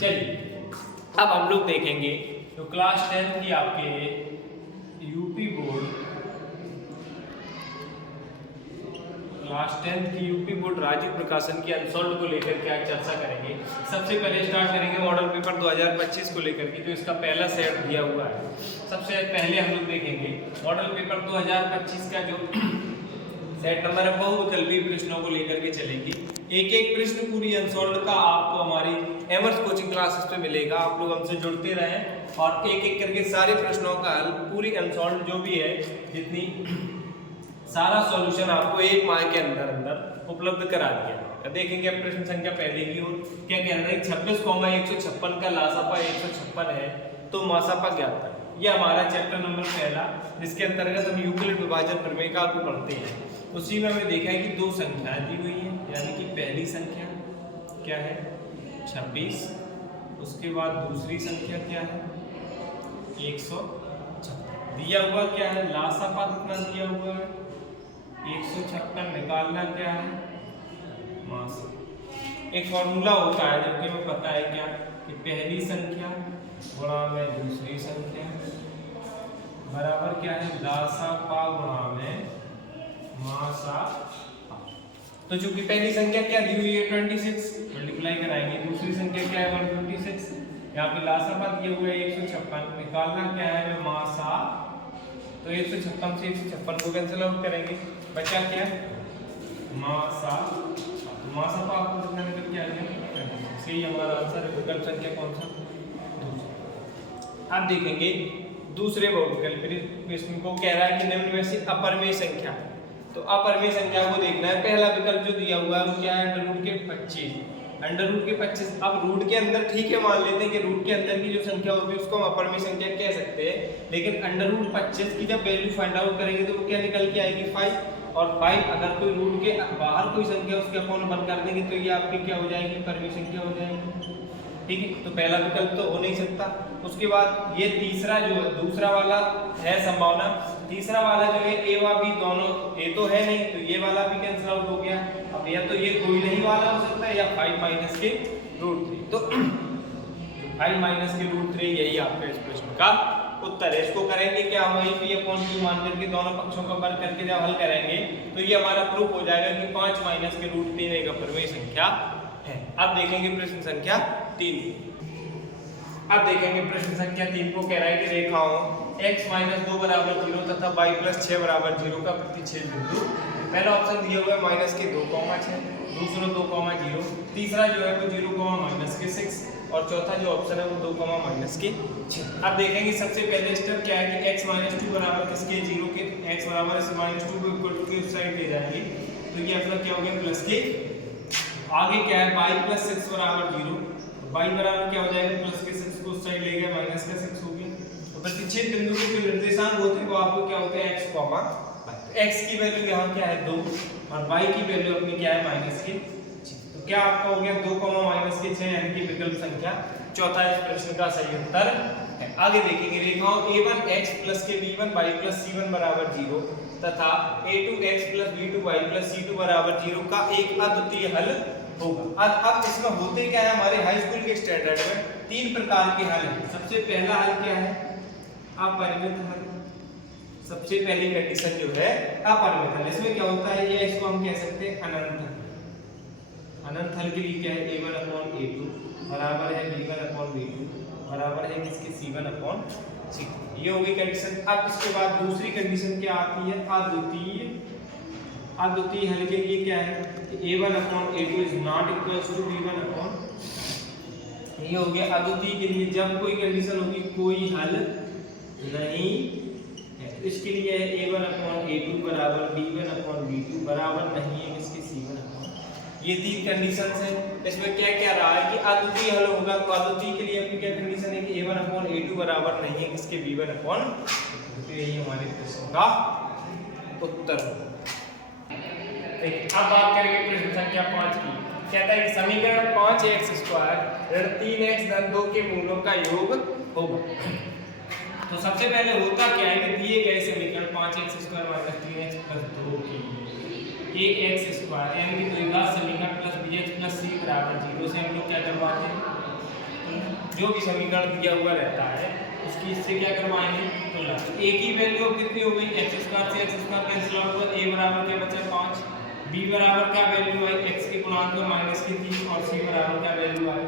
चलिए अब हम लोग देखेंगे तो क्लास 10 की आपके यूपी बोर्ड राजीव प्रकाशन की अनसॉल्व को लेकर के आज चर्चा करेंगे। सबसे पहले स्टार्ट करेंगे मॉडल पेपर 2025 को लेकर के, जो इसका पहला सेट दिया हुआ है। सबसे पहले हम लोग देखेंगे मॉडल पेपर 2025 का जो सेट नंबर है बहुविकल्पी प्रश्नों को लेकर के चलेंगे। एक एक प्रश्न पूरी अनसॉल्व का आपको हमारी एमर्स कोचिंग क्लासेस पे मिलेगा। आप लोग हमसे जुड़ते रहें और एक एक करके सारे प्रश्नों का हल पूरी अनसॉल्व जो भी है जितनी सारा सॉल्यूशन आपको एक माह के अंदर उपलब्ध करा दिया। देखेंगे अब प्रश्न संख्या पहले की ओर क्या कह रहा है। 26,156 का लासापा 156 है तो मासापा ज्ञात है। यह हमारा चैप्टर नंबर पहला, जिसके अंतर्गत हम यूक्लिड विभाजन प्रमेय का को पढ़ते हैं। उसी में हमें देखा है कि दो संख्याएं दी हुई हैं, यानी कि पहली संख्या क्या है 26, उसके बाद दूसरी संख्या क्या है 156। दिया हुआ क्या है लासापा कितना दिया हुआ है 156, निकालना क्या है मासापा। एक फॉर्मूला होता है जबकि हमें पता है क्या कि पहली संख्या गुणा में दूसरी संख्या बराबर क्या है लासापा गुणा में मासापा। तो चूंकि पहली संख्या क्या दी हुई है 26, मल्टीप्लाई कराएंगे। दूसरी संख्या क्या है 126, यहाँ पे लासापा दिया हुआ है 156, निकालना क्या है मासा। तो 156 से 156 को कैंसिल आउट करेंगे, बचा क्या मासा। मासापा आपको कितना निकल के आ गया, सही हमारा आंसर है। विकल्प संख्या कौन सा दूसरा। अब देखेंगे दूसरे बहुविकल्पी प्रश्न को कह रहा है कि निम्न में से अपरिमेय संख्या। तो अपरिमेय संख्या को देखना है। पहला विकल्प जो दिया हुआ है वो क्या है अंडर के 25। अब रूट के अंदर ठीक है, मान लेते हैं कि रूट के अंदर की जो संख्या होगी उसको हम अपरिमेय संख्या कह सकते हैं। लेकिन अंडर रूट 25 की जब वैल्यू फाइंड आउट करेंगे तो वो क्या निकल के आएगी 5। और 5 अगर कोई रूट के बाहर कोई संख्या उसके अपॉन बंद कर देंगे तो ये आपकी क्या हो जाएगी परिमेय संख्या हो जाएगी। ठीक है, तो पहला विकल्प तो हो नहीं सकता। उसके बाद ये तीसरा जो दूसरा वाला है संभावना, तीसरा वाला जो है ए व बी दोनों ए तो है नहीं, तो ये वाला भी कैंसिल आउट हो गया। अब या तो ये कोई नहीं वाला हो सकता है या 5 माइनस के रूट 3। तो 5 माइनस के रूट 3 यही आपका इस प्रश्न का उत्तर है। इसको करेंगे क्या वही पी अपॉन क्यू मान करके दोनों पक्षों का वर्ग करके जब हल करेंगे तो ये हमारा प्रूफ हो जाएगा कि 5 माइनस के रूट 3 एक अपरिमेय संख्या है। अब देखेंगे प्रश्न संख्या 3। अब देखेंगे प्रश्न संख्या 3 को कह रहा है कि रेखाओं x - 2 = 0 तथा y + 6 = 0 का प्रतिच्छेद बिंदु। पहला ऑप्शन दिया हुआ है -2,6, दूसरा 2,0, तीसरा जो है वो 0,-6 और चौथा जो ऑप्शन है वो 2,-6। अब देखेंगे सबसे पहले स्टेप क्या है कि x - 2 बराबर किसके 0 के, x बराबर -2 को इक्वल टू के उस साइड ले जाएंगे तो ये अपना क्या हो गया प्लस के। आगे क्या है y + 6 = 0, y बराबर क्या हो जाएगा प्लस के 6 को उस साइड ले गया माइनस का 6 हो गया। तो प्रतिच्छेद बिंदु के जो निर्देशांक होते हैं वो आपको क्या होते हैं x, x की वैल्यू यहाँ क्या है 2 और y की वैल्यू अपनी क्या है -6। तो क्या आपका हो गया 2,-6 यानी कि विकल्प संख्या चौथा इस प्रश्न का सही उत्तर है। आगे देखेंगे रेखाओं a1 x + के b1 y + c1 = 0 तथा a2 x + b2 y + c2 = 0 का एक अद्वितीय हल होगा। अब इसमें होते क्या है हमारे हाई स्कूल के स्टैंडर्ड में 3 प्रकार के हल हैं। सबसे पहला हल क्या है अपरिमित हल। सबसे पहली कंडीशन जो है अपरिमित हल। इसमें क्या होता है ये इसको हम कह सकते हैं अनंत हल। अनंत हल के लिए क्या है a1/a2 बराबर है b1/b2 बराबर है किसके c1/c। ये होगी कंडीशन। अब इसके बाद दूसरी कंडीशन क्या आती है अद्वितीय। अद्वितीय हल के लिए क्या है a1/a2 is not equal to b1/। ये हो गया अद्वितीय के लिए जब कोई कंडीशन होगी कोई हल नहीं है। तो इसके लिए a1/a2 बराबर b1/b2 बराबर नहीं है किसके c1/। ये 3 कंडीशंस हैं। इसमें क्या क्या रहा है कि अद्वितीय हल होगा तो अद्वितीय के लिए अपनी क्या कंडीशन है कि a1/a2 बराबर नहीं है किसके b1/। तो यही हमारे प्रश्न का उत्तर होगा। अब बात करेंगे प्रश्न संख्या 5 की। कहता है कि समीकरण 5x² ऋण 3x धन 2 के मूलों का योग होगा। तो सबसे पहले होता क्या है कि दिए गए समीकरण 5x² - 3x + 2 की ax² यानी कि द्विघात समीकरण प्लस bx + c = 0 से हम लोग क्या करवाते हैं जो भी समीकरण दिया हुआ रहता है उसकी इससे क्या करवाएंगे तुलना। तो a की वैल्यू अब कितनी हो गई, x स्क्वायर से x स्क्वायर कैंसिल आउट हुआ, a बराबर क्या बचा 5, b बराबर क्या वैल्यू आई x के गुणांक में माइनस की 3 और c बराबर क्या वैल्यू आई।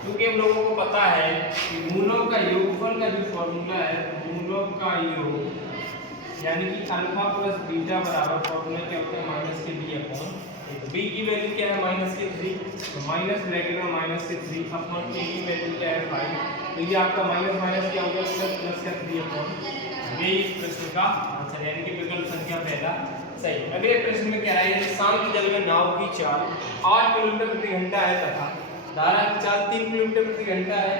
क्योंकि हम लोगों को पता है कि मूलों का योगफल का जो फॉर्मूला है, मूलों का योग यानी कि अल्फा प्लस बीटा बराबर फॉर्मूला क्या होता है माइनस के b अपॉन, तो b की वैल्यू क्या है माइनस के 3, तो माइनस ब्रैकेट में माइनस के 3 अपॉन a की वैल्यू क्या है 5, तो ये आपका माइनस माइनस क्या हो गया प्लस प्लस का 3 अपॉन। ये इस प्रश्न का आंसर यानी कि विकल्प संख्या पहला सही। अगले प्रश्न में क्या है, शांत जल में नाव की चाल 8 किलोमीटर प्रति घंटा है तथा धारा की चाल 3 किलोमीटर प्रति घंटा है,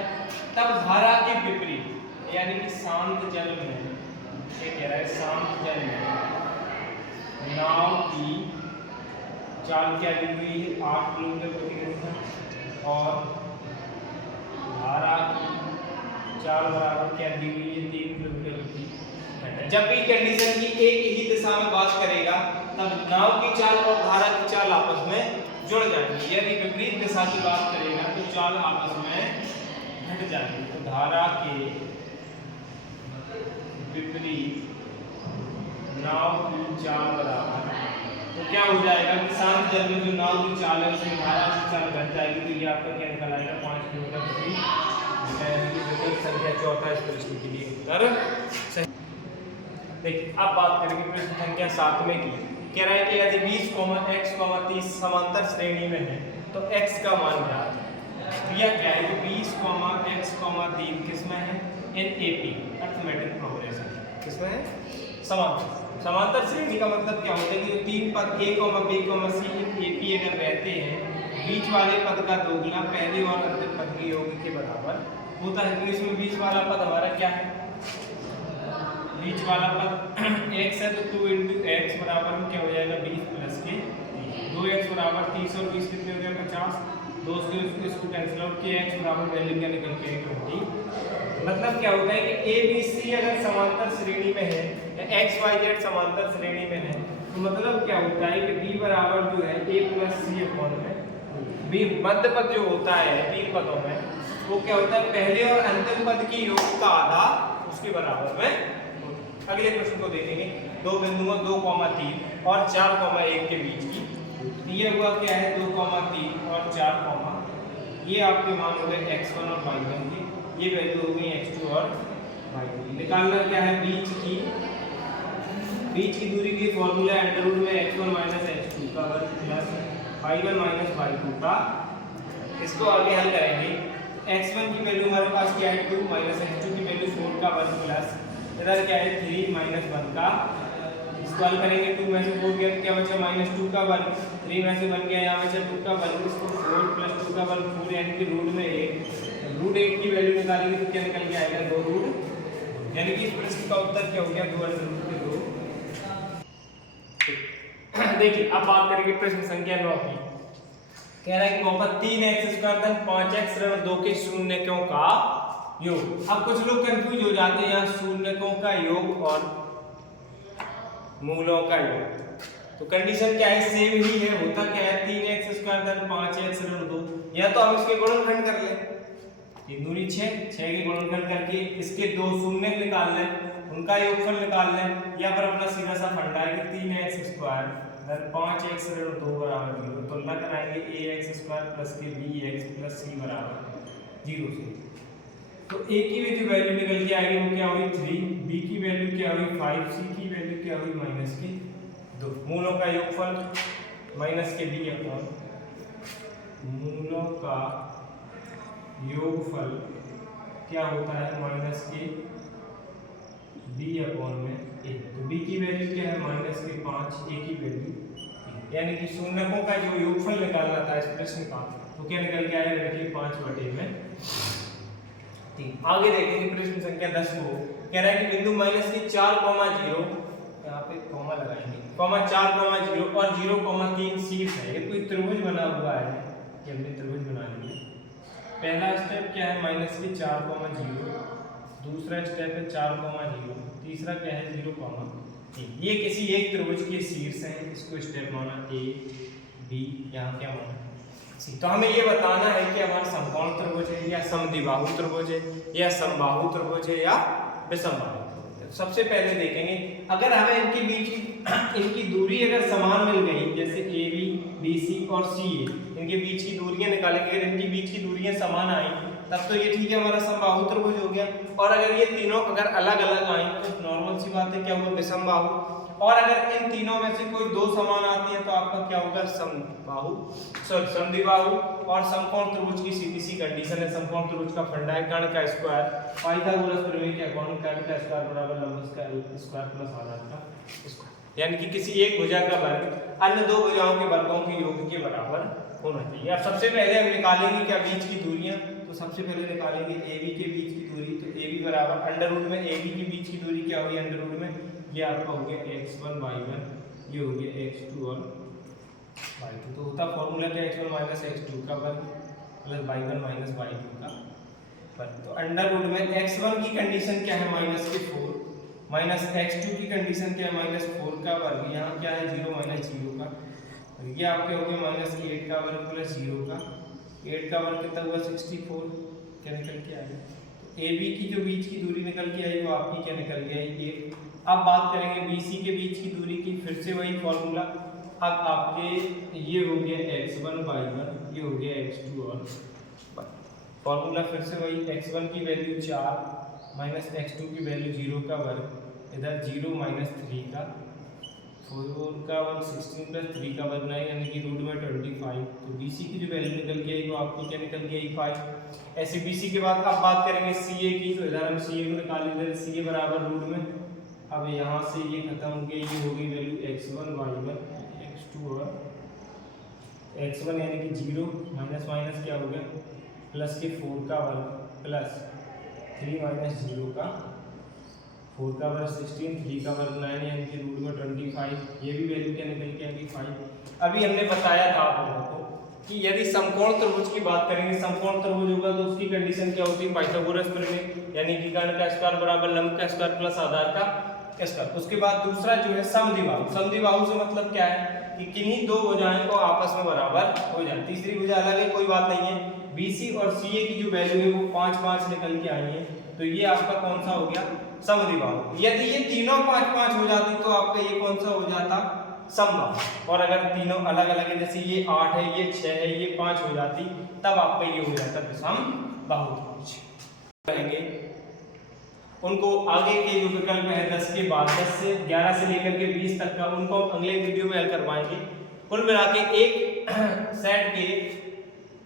तब धारा के विपरीत यानी कि शांत जल में ये कह रहा है शांत जल में नाव की चाल क्या दी हुई है 8 किलोमीटर प्रति घंटा और धारा की चाल बराबर क्या दी हुई है 3 किलोमीटर प्रति घंटा। जब भी कंडीशन की एक ही दिशा में बात करेगा तब नाव की चाल और धारा की चाल आपस में जुड़ जाएंगी। यदि विपरीत दिशा की बात करेगा तो चाल आपस में घट जाएगी। तो धारा के विपरीत नाव की चाल बराबर तो क्या हो जाएगा कि शांत जल में जो नाव की चाल है उसमें धारा की चाल घट जाएगी, तो ये आपका क्या निकल आएगा 5 किलोमीटर प्रति घंटा, यानी कि विकल्प संख्या चौथा इस प्रश्न के लिए उत्तर सही। देखिए अब बात करेंगे प्रश्न संख्या 7 में की। कह रहा है कि यदि 20, x, 30 समांतर श्रेणी में है तो x का मान ज्ञात है। यह क्या है कि 20, x, 3 किसमें है NAP अरिथमेटिक प्रोग्रेशन किसमें है समांतर। समांतर श्रेणी का मतलब क्या होता है कि जो तीन पद a, b, c AP अगर रहते हैं बीच वाले पद का दोगुना पहले और अंतिम पद के योग के बराबर होता है। तो इसमें बीच वाला पद हमारा क्या है, बीच वाला पद x है तो 2 × x बराबर क्या हो जाएगा 20 प्लस के 2x बराबर 30 और 20 कितने हो गए 50, 2 से इसको कैंसिल आउट किया x बराबर वैल्यू क्या निकल के 20। मतलब क्या होता है कि a b c अगर समांतर श्रेणी में है या x y z समांतर श्रेणी में है तो मतलब क्या होता है कि b बराबर जो है a + c अपॉन में b मध्य पद जो होता है तीन पदों में वो क्या होता है पहले और अंतिम पद की योग का आधा उसके बराबर में। अगले प्रश्न को देखेंगे, दो बिंदुओं 2, 3 और 4, 1 के बीच की ये हुआ क्या है 2, 3 और 4, ये आपके मान हो गए x1 और y1 के, ये वैल्यू हो गई x2 और y2। निकालना क्या है बीच की दूरी की फॉर्मूला अंडर रूट में x1 - x2 का वर्ग प्लस y1 - y2 का। इसको आगे हल करेंगे, x1 की वैल्यू हमारे पास क्या है 2 x2 की वैल्यू 4 का वर्ग प्लस इधर क्या है 3 - 1 का। इसको हल करेंगे 2 में से 4 गया तो क्या बचा -2 का वर्ग, 3 में से 1 गया यहाँ बचा 2 का वर्ग, इसको 4 + 2 का वर्ग 4 यानी कि रूट में 1, रूट 1 की वैल्यू निकालेंगे तो क्या निकल के आएगा 2 रूट, यानी कि इस प्रश्न का उत्तर क्या हो गया 2 √2। देखिए अब बात करेंगे प्रश्न संख्या 9 की। कह रहा है कि बहुपद 3x² 5x ऋण 2 के शून्यकों का योग। अब कुछ लोग कंफ्यूज हो जाते हैं यहाँ शून्यकों का योग और मूलों का योग। तो कंडीशन क्या है सेम ही है, होता क्या है 3x² 5x ऋण 2, या तो हम इसके गुणनखंड कर लें 3 दूनी 6 के गुणनखंड करके इसके दो शून्य निकाल लें उनका योगफल निकाल लें, या फिर अपना सीधा सा फंडा है कि 3x² 5x ऋण 2 बराबर 0। तुलना कराएंगे ax² प्लस के bx प्लस c बराबर 0 से। तो a की भी जो वैल्यनिकल के आएगी वो क्या हुई 3, b की वैल्यू क्या हुई 5, c की वैल्यू क्या हुई -2। मूलों का योगफल -b अपॉन मूलों का योगफल क्या होता है -b अपॉन में a। तो b की वैल्यू क्या है -5, a की वैल्यू, यानी कि शून्यकों का जो योगफल निकालना था इस प्रश्न का तो क्या निकल के आएगा देखिए 5/3। आगे देखेंगे प्रश्न संख्या 10 को। कह रहा है कि बिंदु -4, 0 यहाँ पे कॉमा लगाएंगे, 4, 0 और 0, 3 शीर्ष है। ये कोई त्रिभुज बना हुआ है, ये हमने त्रिभुज बना लिया। पहला स्टेप क्या है -4, 0, दूसरा स्टेप है 4, 0, तीसरा क्या है 0, 3। ये किसी एक त्रिभुज के शीर्ष हैं, इसको स्टेप माना A, B, यहाँ क्या माना तो हमें ये बताना है कि हमारा समकोण त्रिभुज है या समद्विबाहु त्रिभुज है या समबाहु त्रिभुज है या विषमबाहु त्रिभुज है। सबसे पहले देखेंगे अगर हमें इनके बीच इनकी दूरी अगर समान मिल गई, जैसे ए बी बी सी और सी ए, इनके बीच की दूरियां निकालेंगे, अगर इनके बीच की दूरियां समान आई तब तो ये ठीक है, हमारा समबाहु त्रिभुज हो गया। और अगर ये तीनों अगर अलग अलग आई तो नॉर्मल सी बात है, क्या हुआ, विषमबाहु। और अगर इन तीनों में से कोई दो समान आती है तो आपका क्या होगा, समद्विबाहु। और समकोण त्रिभुज की सीधी सी कंडीशन है, समकोण त्रिभुज का फंडा है कर्ण का स्क्वायर, पाइथागोरस प्रमेय के अकॉर्डिंग कर्ण का स्क्वायर बराबर लंब का स्क्वायर प्लस आधार का स्क्वायर, यानी कि किसी एक भुजा का वर्ग अन्य दो भुजाओं के वर्गों के योग के बराबर होना चाहिए। अब सबसे पहले हम निकालेंगे क्या बीच की दूरियां, तो सबसे पहले निकालेंगे ए बी के बीच की दूरी। तो ए बी बराबर अंडर रूट में ए बी के बीच की दूरी क्या होगी, अंडर रूट में ये आपका हो गया x1 y1, ये हो गया x2 और y2। तो होता फॉर्मूला क्या, x1 माइनस x2 का वर्ग प्लस y1 माइनस y2 का वर्ग। तो अंडर रूट में x1 की कंडीशन क्या है, माइनस के 4, माइनस x2 की कंडीशन क्या है, माइनस 4 का वर्ग, यहाँ क्या है 0 माइनस 0 का, ये आपके हो गया माइनस 8 का वर्ग प्लस 0 का, 8 का वर्ग कितना हुआ 64, क्या निकल के आया। तो ए बी की जो बीच की दूरी निकल के आई वो आपकी क्या निकल के आई, ये। अब बात करेंगे BC के बीच की दूरी की, फिर से वही फॉर्मूला। अब आपके ये हो गया x1 y1, ये हो गया x2 और फॉर्मूला फिर से वही, x1 की वैल्यू 4 माइनस x2 की वैल्यू 0 का वर्ग, इधर 0 माइनस 3 का, 4 का वर्ग 16 प्लस 3 का वर्ग 9, यानी कि रूट में 25। तो BC की जो वैल्यू निकल के आई वो आपकी क्या निकल के आई 5। ऐसे BC के बाद अब बात करेंगे CA की, तो इधर हम CA को निकाल लेते हैं, CA बराबर रूट में, अब यहाँ से ये खत्म हो गया, ये होगी वैल्यू x1 y1 x2 और x1 यानी कि 0 माइनस माइनस क्या हो गया प्लस के 4 का वर्ग प्लस 3 माइनस 0 का 4 का वर्ग 16, 3 का वर्ग 9, यानी कि रूट में 25। ये भी वैल्यू क्या निकल के आएगी 5। अभी हमने बताया था आप लोगों को कि यदि समकोण त्रिभुज की बात करेंगे, समकोण त्रिभुज होगा तो उसकी कंडीशन क्या होती है, पाइथागोरस प्रमेय, यानी कि कर्ण का स्क्वायर बराबर लंब का स्क्वायर प्लस आधार का स्क्वायर। उसके बाद दूसरा जो है समद्विबाहु। समद्विबाहु से मतलब क्या है कि किन्हीं दो भुजाएं को आपस में बराबर हो जाए, तीसरी भुजा अलग है कोई बात नहीं है। BC और CA की जो वैल्यू है वो 5 5 निकल के आई है, तो ये आपका कौन सा हो गया, समद्विबाहु। यदि ये तीनों 5 5 हो जाती तो आपका ये कौन सा हो जाता, समबाहु। और अगर तीनों अलग अलग है, जैसे ये 8 है, ये 6 है, ये 5 हो जाती, तब आपका ये हो जाता विषमबाहु त्रिभुज। करेंगे उनको आगे के जो विकल्प है 10 के बाद 10 से 11 से लेकर के 20 तक का, उनको हम अगले वीडियो में हल करवाएंगे। कुल मिला के एक सेट के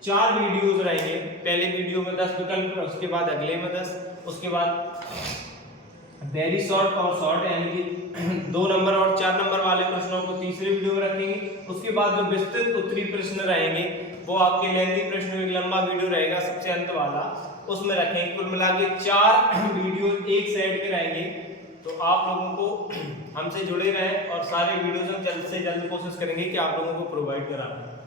4 वीडियोस रहेंगे। पहले वीडियो में 10 विकल्प, उसके बाद अगले में 10, उसके बाद वेरी शॉर्ट और शॉर्ट, यानी कि 2 नंबर और 4 नंबर वाले प्रश्नों को तीसरे वीडियो में रखेंगे। उसके बाद जो विस्तृत उत्तरी प्रश्न रहेंगे वो आपके लेंथी प्रश्न में एक लंबा वीडियो रहेगा सबसे अंत वाला, उसमें रखेंगे। कुल मिला के 4 वीडियो एक सेट के रहेंगे। तो आप लोगों को हमसे जुड़े रहें और सारे वीडियोस हम जल्द से जल्द कोशिश करेंगे कि आप लोगों को प्रोवाइड करा दें।